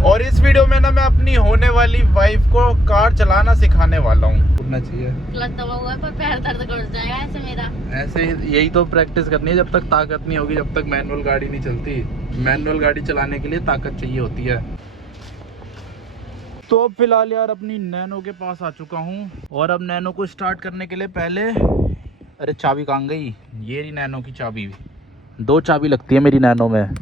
और इस वीडियो में ना मैं अपनी होने वाली वाइफ को कार चलाना सिखाने वाला हूँ। उड़ना चाहिए, क्लच दबा हुआ है पर पैर दर्द कर जाएगा ऐसे मेरा। ऐसे यही तो प्रैक्टिस करनी है, जब तक ताकत नहीं होगी, जब तक मैनुअल गाड़ी नहीं चलती। मैनुअल गाड़ी चलाने के लिए ताकत चाहिए होती है। तो अब फिलहाल यार अपनी नैनो के पास आ चुका हूँ और अब नैनो को स्टार्ट करने के लिए पहले, अरे चाबी कहाँ गई? ये रही नैनो की चाबी। 2 चाबी लगती है मेरी नैनो में,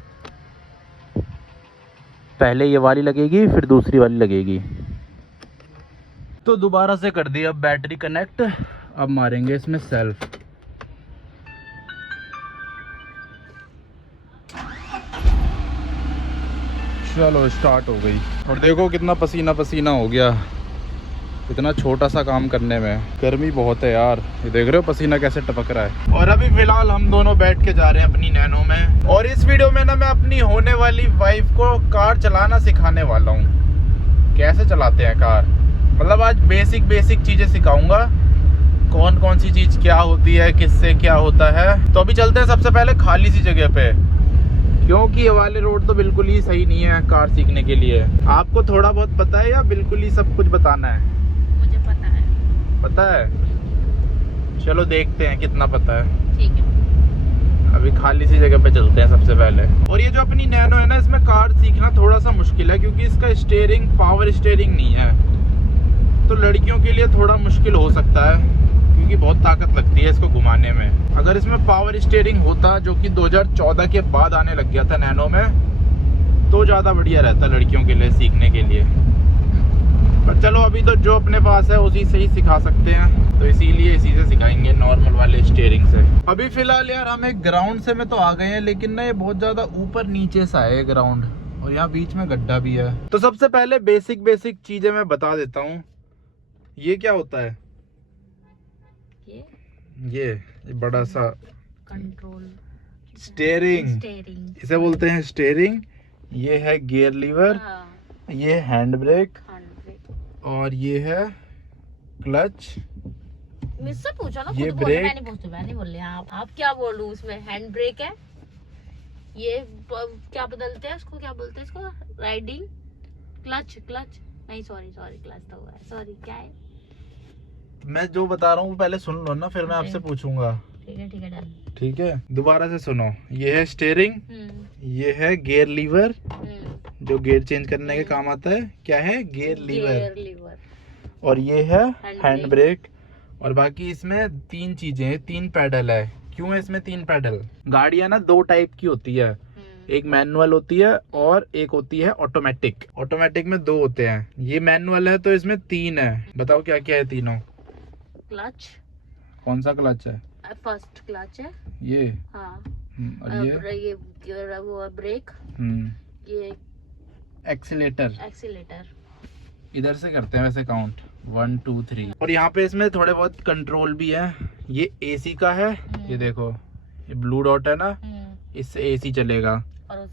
पहले ये वाली लगेगी फिर दूसरी वाली लगेगी। तो दोबारा से कर दी अब बैटरी कनेक्ट। अब मारेंगे इसमें सेल्फ। चलो स्टार्ट हो गई और देखो कितना पसीना पसीना हो गया, इतना छोटा सा काम करने में। गर्मी बहुत है यार, ये देख रहे हो पसीना कैसे टपक रहा है। और अभी फिलहाल हम दोनों बैठ के जा रहे हैं अपनी नैनो में। और इस वीडियो में ना मैं अपनी होने वाली वाइफ को कार चलाना सिखाने वाला हूँ, कैसे चलाते हैं कार। मतलब आज बेसिक चीज़ें सिखाऊंगा, कौन कौन सी चीज़ क्या होती है, किससे क्या होता है। तो अभी चलते हैं सबसे पहले खाली सी जगह पे, क्योंकि ये वाले रोड तो बिल्कुल ही सही नहीं है कार सीखने के लिए। आपको थोड़ा बहुत पता है या बिल्कुल ही सब कुछ बताना है? पता है? चलो देखते हैं कितना पता है। ठीक है, अभी खाली सी जगह पे चलते हैं सबसे पहले। और ये जो अपनी नैनो है ना, इसमें कार सीखना थोड़ा सा मुश्किल है, क्योंकि इसका स्टीयरिंग पावर स्टीयरिंग नहीं है। तो लड़कियों के लिए थोड़ा मुश्किल हो सकता है, क्योंकि बहुत ताकत लगती है इसको घुमाने में। अगर इसमें पावर स्टीयरिंग होता, जो कि 2014 के बाद आने लग गया था नैनो में, तो ज़्यादा बढ़िया रहता लड़कियों के लिए सीखने के लिए। पर चलो अभी तो जो अपने पास है उसी से ही सिखा सकते हैं, तो इसीलिए इसी से सिखाएंगे, नॉर्मल वाले स्टीयरिंग से। अभी फिलहाल यार हम एक ग्राउंड से में तो आ गए हैं, लेकिन ना ये बहुत ज़्यादा ऊपर नीचे सा है ग्राउंड, और यहाँ बीच में गड्ढा भी है। तो सबसे पहले बेसिक चीज़ें मैं बता देता हूँ। ये क्या होता है? ये बड़ा सा कंट्रोल स्टीयरिंग, इसे बोलते हैं स्टीयरिंग। ये है गियर लीवर, ये हैंड ब्रेक, और ये है क्लच। मुझसे पूछो ना, ये खुद बोलो, ब्रेक। मैं नहीं बोल रही। आप क्या बोलूं? उसमें हैंड ब्रेक है, ये क्या बदलते हैं उसको, क्या बोलते हैं इसको? राइडिंग क्लच नहीं, सॉरी क्लच तो हुआ है, सॉरी क्या है? मैं जो बता रहा हूँ पहले सुन लो ना, फिर मैं आपसे पूछूंगा। ठीक है डन। ठीक है, दोबारा से सुनो। ये है स्टीयरिंग, ये है गियर लीवर, जो गियर चेंज करने के काम आता है। क्या है? Gear lever. और ये है हैंड ब्रेक। और बाकी इसमें 3 चीजें, 3 पैडल है। क्यों है इसमें 3 पैडल? गाड़ियां ना 2 टाइप की होती है, एक मैनुअल होती है और एक होती है ऑटोमेटिक। ऑटोमेटिक में 2 होते हैं, ये मैनुअल है तो इसमें 3 है। बताओ क्या क्या है तीनों? क्लच। कौन सा क्लच है? फर्स्ट क्लच है ये। हाँ। और ये वो ब्रेक, ये एक्सीलेटर। इधर से करते हैं वैसे काउंट, 1 2 3। और यहाँ पे इसमें थोड़े बहुत कंट्रोल भी है। ये एसी का है, ये देखो ये ब्लू डॉट है ना, इससे एसी चलेगा, और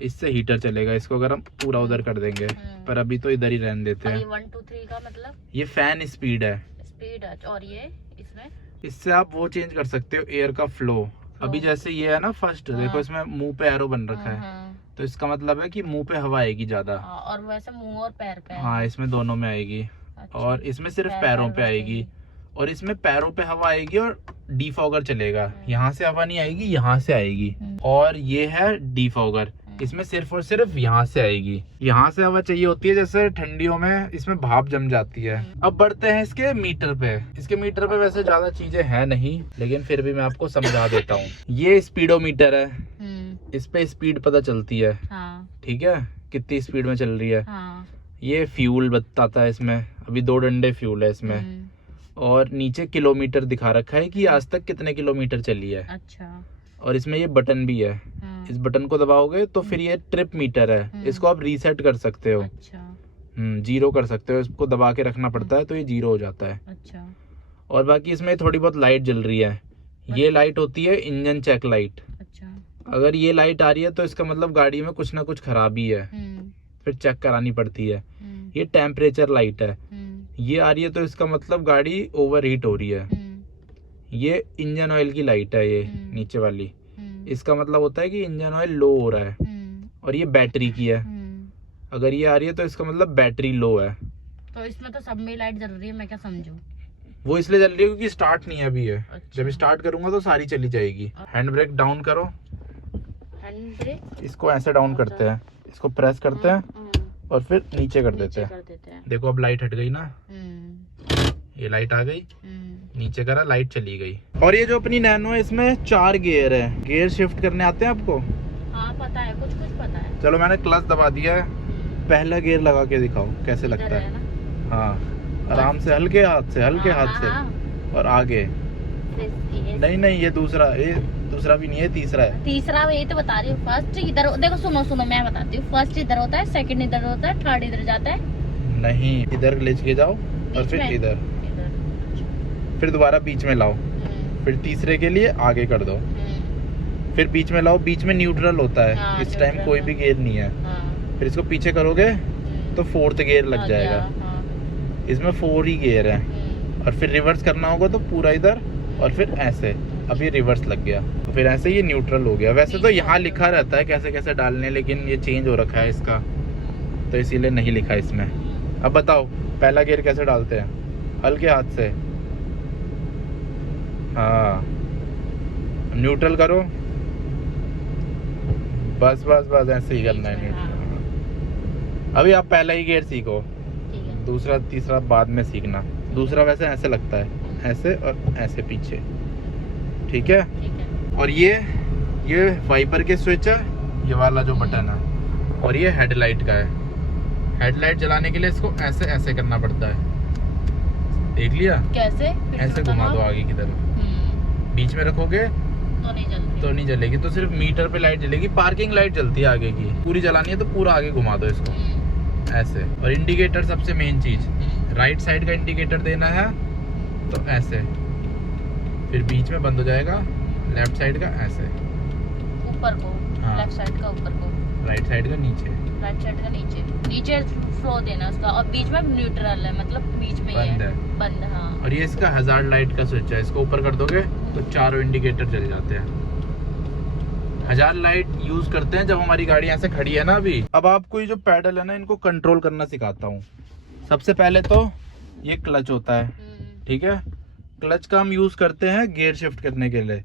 इससे हीटर चलेगा। इसको अगर हम पूरा उधर कर देंगे, पर अभी तो इधर ही रहने देते हैं। 1 2 3 का मतलब ये फैन स्पीड है। और ये इसमें, इससे आप वो चेंज कर सकते हो, एयर का फ्लो। अभी जैसे ये है ना फर्स्ट, देखो इसमें मुंह पे एरो बन रखा है, तो इसका मतलब है कि मुंह पे हवा आएगी ज्यादा। और वैसे मुंह और पैर पे। हाँ, इसमें दोनों में आएगी। अच्छा। और इसमें सिर्फ पैरों पे आएगी, और इसमें पैरों पे हवा आएगी और डीफॉगर चलेगा। यहाँ से हवा नहीं आएगी, यहाँ से आएगी। और ये है डीफॉगर, इसमें सिर्फ और सिर्फ यहाँ से आएगी। यहाँ से हवा चाहिए होती है, जैसे ठंडियों में इसमें भाप जम जाती है। अब बढ़ते हैं इसके मीटर पे। इसके मीटर पे वैसे ज्यादा चीजें हैं नहीं, लेकिन फिर भी मैं आपको समझा देता हूँ। ये स्पीडोमीटर है, इस पे स्पीड पता चलती है। ठीक है, कितनी स्पीड में चल रही है। ये फ्यूल बताता है इसमें, अभी 2 डंडे फ्यूल है इसमें। और नीचे किलोमीटर दिखा रखा है कि आज तक कितने किलोमीटर चली है। अच्छा। और इसमें ये बटन भी है, इस बटन को दबाओगे तो फिर ये ट्रिप मीटर है, इसको आप रीसेट कर सकते हो। अच्छा। 0 कर सकते हो, इसको दबा के रखना पड़ता है तो ये 0 हो जाता है। अच्छा। और बाकी इसमें थोड़ी बहुत लाइट जल रही है, ये लाइट होती है इंजन चेक लाइट। अच्छा। अगर ये लाइट आ रही है तो इसका मतलब गाड़ी में कुछ ना कुछ खराबी है, फिर चेक करानी पड़ती है। ये टेम्परेचर लाइट है, ये आ रही है तो इसका मतलब गाड़ी ओवर हीट हो रही है। ये इंजन ऑयल की लाइट है, ये नीचे वाली, इसका मतलब होता है कि इंजन ऑयल लो हो रहा है। और ये बैटरी की है, अगर ये आ रही है तो इसका मतलब बैटरी लो है। तो इसमें तो सब में लाइट जल रही है, मैं क्या समझूं? वो इसलिए चल रही है क्योंकि स्टार्ट नहीं है अभी है। अच्छा। जब स्टार्ट करूंगा तो सारी चली जाएगी। हैंड ब्रेक डाउन करो, हैंड ब्रेक इसको ऐसे डाउन करते हैं, इसको प्रेस करते हैं और फिर नीचे कर देते हैं। देखो अब लाइट हट गई ना, ये लाइट आ गई, नीचे करा लाइट चली गई। और ये जो अपनी नैनो है इसमें 4 गियर है। गियर शिफ्ट करने आते हैं आपको? हाँ पता है, कुछ कुछ पता है। चलो मैंने क्लच दबा दिया है, पहला गियर लगा के दिखाओ कैसे लगता है। हाँ आराम से, हल्के हाथ से, हल्के हाथ से और आगे। नहीं नहीं ये दूसरा भी नहीं है, तीसरा है। तीसरा यही तो बता रही हूँ। फर्स्ट इधर देखो, सुनो सुनो मैं बताती हूँ। फर्स्ट इधर होता है, सेकंड इधर होता है, थर्ड इधर जाता है। नहीं इधर लेके जाओ और फिर इधर, फिर दोबारा बीच में लाओ, फिर तीसरे के लिए आगे कर दो, फिर बीच में लाओ। बीच में न्यूट्रल होता है। हाँ, इस टाइम कोई भी गियर नहीं है। फिर इसको पीछे करोगे तो 4th गियर लग जाएगा। इसमें 4 ही गियर है। और फिर रिवर्स करना होगा तो पूरा इधर और फिर ऐसे। अब ये रिवर्स लग गया तो फिर ऐसे ये न्यूट्रल हो गया। वैसे तो यहाँ लिखा रहता है कैसे कैसे डालने, लेकिन ये चेंज हो रखा है इसका, तो इसीलिए नहीं लिखा इसमें। अब बताओ पहला गियर कैसे डालते हैं? हल्के हाथ से, हाँ न्यूट्रल करो, बस बस बस ऐसे ही करना है न्यूट्रल। अभी आप पहला ही गियर सीखो, दूसरा तीसरा बाद में सीखना। दूसरा वैसे ऐसे लगता है, ऐसे और ऐसे पीछे, ठीक है। और ये वाइपर के स्विच है, ये वाला जो बटन है, और ये हेडलाइट का है। हेडलाइट जलाने के लिए इसको ऐसे ऐसे करना पड़ता है, देख लिया कैसे? ऐसे घुमा दो आगे की तरफ, बीच में रखोगे तो नहीं जलेगी, तो सिर्फ मीटर पे लाइट जलेगी। पार्किंग लाइट जलती है आगे की, पूरी जलानी है तो पूरा आगे घुमा दो इसको ऐसे। और इंडिकेटर सबसे मेन चीज, राइट साइड का इंडिकेटर देना है तो ऐसे, फिर बीच में बंद हो जाएगा। लेफ्ट साइड का ऐसे ऊपर को, हाँ। लेफ्ट साइड का ऊपर को, राइट साइड का नीचे, राइट साइड का नीचे, नीचे फ्लो देना उसका। और बीच में न्यूट्रल है, मतलब बीच में बंद है, बंद, हाँ। और ये इसका हजार्ड लाइट का स्विच है, इसको ऊपर कर दोगे तो चारों इंडिकेटर जल जाते हैं। हजार्ड लाइट यूज करते हैं जब हमारी गाड़ी ऐसे खड़ी है ना अभी। अब आपको ये जो पैडल है ना, इनको कंट्रोल करना सिखाता हूँ। सबसे पहले तो ये क्लच होता है, ठीक है। क्लच का हम यूज करते हैं गियर शिफ्ट करने के लिए।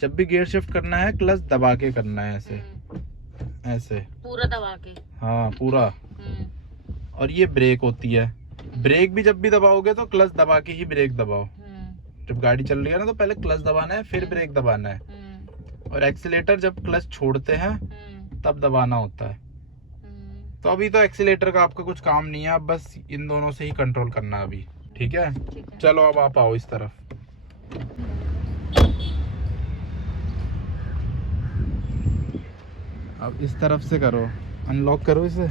जब भी गियर शिफ्ट करना है क्लच दबा के करना है, ऐसे ऐसे पूरा दबा के, हाँ पूरा। और ये ब्रेक होती है। ब्रेक भी जब भी दबाओगे तो क्लच दबा के ही ब्रेक दबाओ। जब गाड़ी चल रही है ना तो पहले क्लच दबाना है, फिर ब्रेक दबाना है। और एक्सीलेटर जब क्लच छोड़ते हैं तब दबाना होता है। तो अभी तो एक्सीलेटर का आपका कुछ काम नहीं है, अब बस इन दोनों से ही कंट्रोल करना है अभी, ठीक है। चलो अब आप आओ इस तरफ। अब इस तरफ से करो, अनलॉक करो इसे,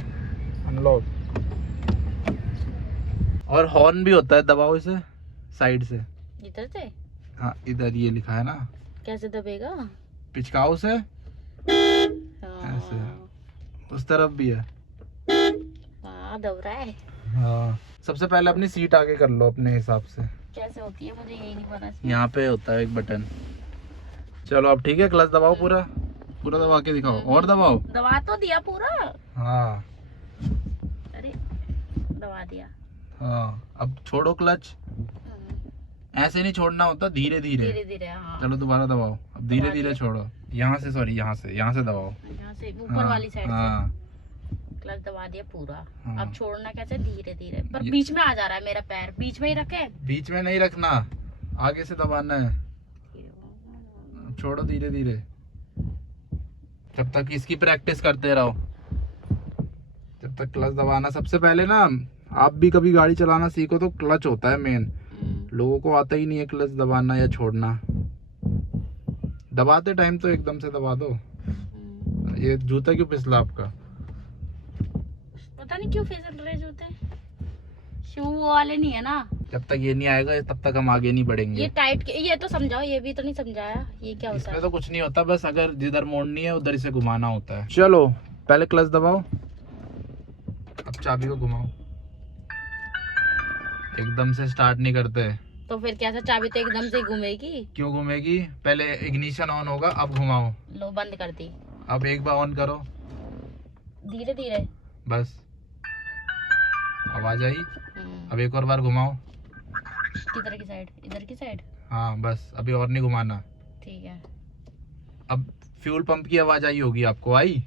अनलॉक। और हॉर्न भी होता है, दबाओ इसे साइड से, इधर से, हाँ इधर ये लिखा है ना। कैसे दबेगा? पिचकाओ से ऐसे, उस तरफ भी है, हाँ दब रहा है। हाँ सबसे पहले अपनी सीट आगे कर लो अपने हिसाब से। कैसे होती है मुझे यही नहीं पता। यहाँ पे होता है एक बटन। चलो अब ठीक है, क्लच दबाओ पूरा, पूरा दबा के दिखाओ, और दबाओ। दबा तो दिया पूरा, हाँ अरे दबा दिया, हाँ। अब छोड़ो क्लच, ऐसे नहीं छोड़ना होता, धीरे धीरे धीरे धीरे, हाँ। चलो दोबारा दबाओ, अब धीरे धीरे छोड़ो। यहाँ से, सॉरी यहाँ से दबाओ, यहाँ से ऊपर वाली साइड से। क्लच दबा दिया पूरा, हाँ। अब छोड़ना कैसे? धीरे धीरे, पर बीच में आ जा रहा है मेरा पैर, बीच में ही रखे। बीच में नहीं रखना, आगे से दबाना है, छोड़ो धीरे धीरे। जब तक इसकी प्रैक्टिस करते रहो, जब तक क्लच दबाना। सबसे पहले ना आप भी कभी गाड़ी चलाना सीखो तो क्लच होता है मेन। लोगों को आता ही नहीं है क्लच दबाना या छोड़ना। दबाते टाइम तो एकदम से दबा दो। ये जूता क्यों फिसला आपका? पता नहीं क्यों फिसल रहे जूते, शू वाले नहीं है ना। जब तक ये नहीं आएगा तब तक हम आगे नहीं बढ़ेंगे। ये टाइट के, ये तो समझाओ, ये भी तो नहीं समझाया, ये क्या होता है? इसमें तो कुछ नहीं होता, बस अगर जिधर मोड़नी है उधर इसे घुमाना होता है। चलो पहले क्लच दबाओ, अब चाबी को घुमाओ। एकदम से स्टार्ट नहीं करते। तो फिर कैसा? चाबी तो एकदम से घूमेगी। क्यों घूमेगी? पहले इग्निशन ऑन होगा, अब घुमाओ। लो बंद कर दी। अब एक बार ऑन करो, धीरे धीरे। बस आवाज आई। अब एक और बार घुमाओ। किधर की साइड? इधर की साइड। हाँ बस, अभी और नहीं घुमाना। ठीक है। अब फ्यूल पंप की आवाज आई होगी आपको, आई?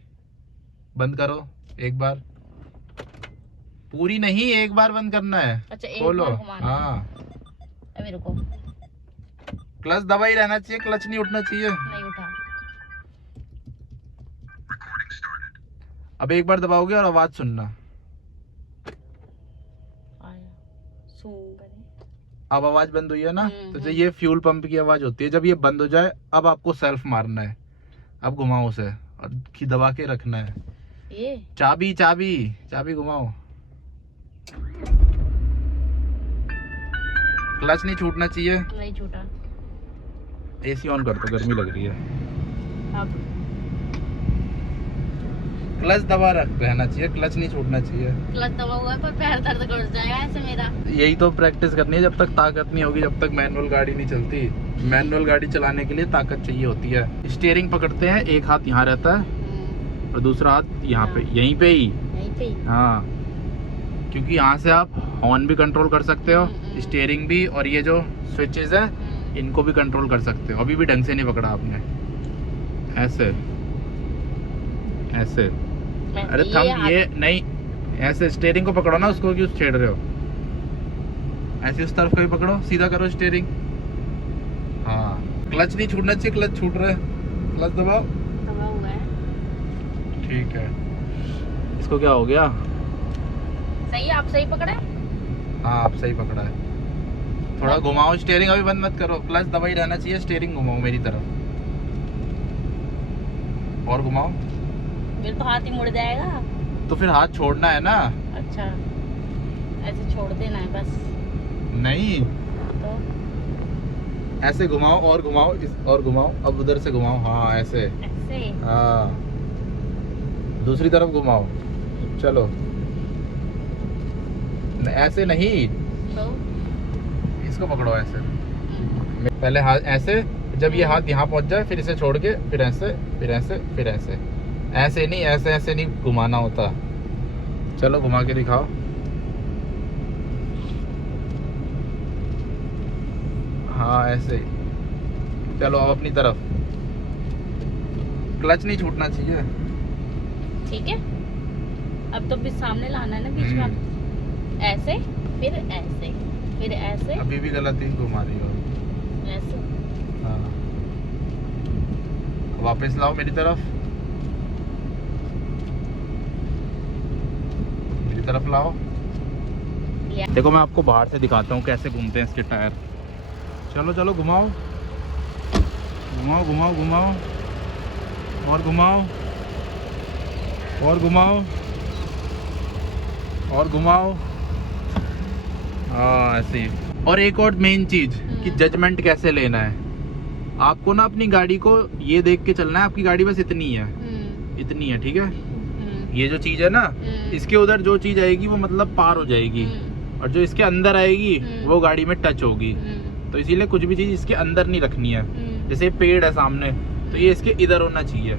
बंद करो एक बार, पूरी नहीं, एक बार बंद करना है। अच्छा, एक खोलो। बार घुमाना है। हाँ अभी रुको। क्लच दबा ही रहना चाहिए, क्लच नहीं उठना चाहिए। नहीं उठा। अब एक बार दबाओगे और आवाज सुनना। आया। सूंग करे। अब आवाज बंद हुई है ना, तो जो हम्म। ये फ्यूल पंप की आवाज होती है, जब ये बंद हो जाए अब आपको सेल्फ मारना है। अब घुमाओ उसे और की दबा के रखना है। ये चाबी चाबी चाबी घुमाओ। क्लच नहीं छूटना चाहिए। नहीं छूटा। एसी ऑन कर दो, गर्मी लग रही है। अब क्लच दबा रहना चाहिए, क्लच नहीं छूटना चाहिए। क्लच दबा हुआ है पर पैर दर्द कर जाएगा ऐसे मेरा। यही तो प्रैक्टिस करनी है, जब तक ताकत नहीं होगी, जब तक मैनुअल गाड़ी नहीं चलती। मैनुअल गाड़ी चलाने के लिए ताकत चाहिए होती है। स्टीयरिंग पकड़ते हैं, एक हाथ यहाँ रहता है और दूसरा हाथ यहाँ पे, यहीं पे ही। यहीं पे ही। हाँ, क्योंकि यहाँ से आप हॉर्न भी कंट्रोल कर सकते हो, स्टीयरिंग भी, और ये जो स्विचेस है इनको भी कंट्रोल कर सकते हो। अभी भी ढंग से नहीं पकड़ा आपने, ऐसे ऐसे। अरे थंब ये नहीं, ऐसे स्टीयरिंग को पकड़ो ना, उसको क्यों छेड़ रहे हो? ऐसे उस तरफ कभी पकड़ो, सीधा करो स्टीयरिंग। हाँ, क्लच नहीं छूटना चाहिए, क्लच छूट रहा है, क्लच दबाओ। दबा हुआ है। ठीक है, इसको क्या हो गया? सही है, आप सही पकड़े। हाँ आप सही पकड़ा है। थोड़ा घुमाओ स्टीयरिंग, अभी बंद मत करो, क्लच दबाई रहना चाहिए, स्टीयरिंग घुमाओ मेरी तरफ और घुमाओ। मेरे तो हाथ ही मुड़ जाएगा। तो फिर हाथ छोड़ना है ना। अच्छा, ऐसे छोड़ देना है बस। नहीं, तो ऐसे घुमाओ और घुमाओ, और घुमाओ, अब उधर से घुमाओ। हाँ ऐसे, ऐसे। हाँ दूसरी तरफ घुमाओ। चलो ऐसे नहीं, तो इसको पकड़ो ऐसे। पहले हाथ ऐसे, जब ये हाथ यहाँ पहुंच जाए फिर इसे छोड़ के फिर ऐसे, फिर ऐसे, फिर ऐसे। ऐसे नहीं, ऐसे ऐसे नहीं घुमाना होता। चलो घुमा के दिखाओ। हाँ ऐसे। चलो अब अपनी तरफ, क्लच नहीं छूटना चाहिए। ठीक है, अब तो भी सामने लाना है ना बीच में। ऐसे, फिर ऐसे, फिर ऐसे। अभी भी गलत ही घुमा रही हो। ऐसे। हाँ, वापस लाओ मेरी तरफ, मेरी तरफ लाओ। देखो मैं आपको बाहर से दिखाता हूँ कैसे घूमते हैं इसके टायर। चलो चलो घुमाओ घुमाओ घुमाओ घुमाओ, और घुमाओ और घुमाओ और घुमाओ। हाँ ऐसे ही। और एक और मेन चीज कि जजमेंट कैसे लेना है। आपको ना अपनी गाड़ी को ये देख के चलना है, आपकी गाड़ी बस इतनी है, इतनी है, ठीक है। ये जो चीज है ना, इसके उधर जो चीज आएगी वो मतलब पार हो जाएगी, और जो इसके अंदर आएगी वो गाड़ी में टच होगी। तो इसीलिए कुछ भी चीज इसके अंदर नहीं रखनी है। जैसे पेड़ है सामने, तो ये इसके इधर होना चाहिए,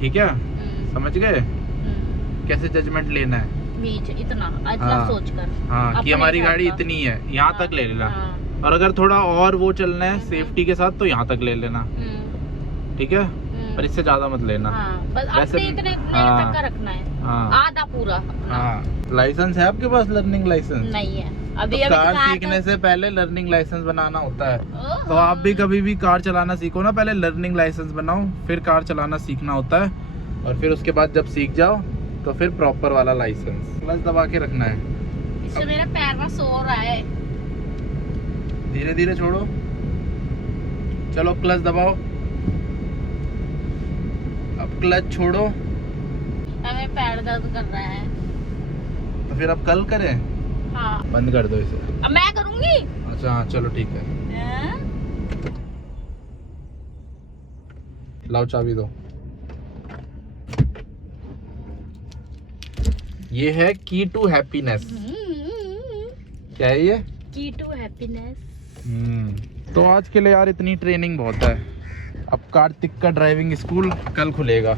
ठीक है। समझ गए कैसे जजमेंट लेना है? बीच इतना हाँ, सोचकर। हाँ कि हमारी गाड़ी इतनी है, यहाँ तक ले लेना। और अगर थोड़ा और वो चलना है सेफ्टी के साथ तो यहाँ तक ले लेना, ठीक है। पर इससे ज्यादा मत लेना। बस अपने इतने तक का रखना है। हाँ आधा पूरा। हाँ। लाइसेंस है आपके पास? लर्निंग लाइसेंस नहीं है अभी। तो कार सीखने से पहले लर्निंग लाइसेंस बनाना होता है। तो आप भी कभी भी कार चलाना सीखो ना, पहले लर्निंग लाइसेंस बनाओ, फिर कार चलाना सीखना होता है। और फिर उसके बाद जब सीख जाओ तो फिर प्रॉपर वाला लाइसेंस। क्लच दबा के रखना है। इससे मेरा पैर में सो रहा है। धीरे धीरे छोड़ो। चलो क्लच दबाओ, अब क्लच छोड़ो। मेरा पैर दर्द कर रहा है। तो फिर अब कल करें? हाँ। बंद कर दो इसे। अब मैं करूंगी। अच्छा हाँ चलो ठीक है। लाओ चाबी दो। ये है की टू हैप्पीनेस। क्या है ये? की टू हैप्पीनेस। तो आज के लिए यार इतनी ट्रेनिंग बहुत है। अब कार्तिक का ड्राइविंग स्कूल कल खुलेगा।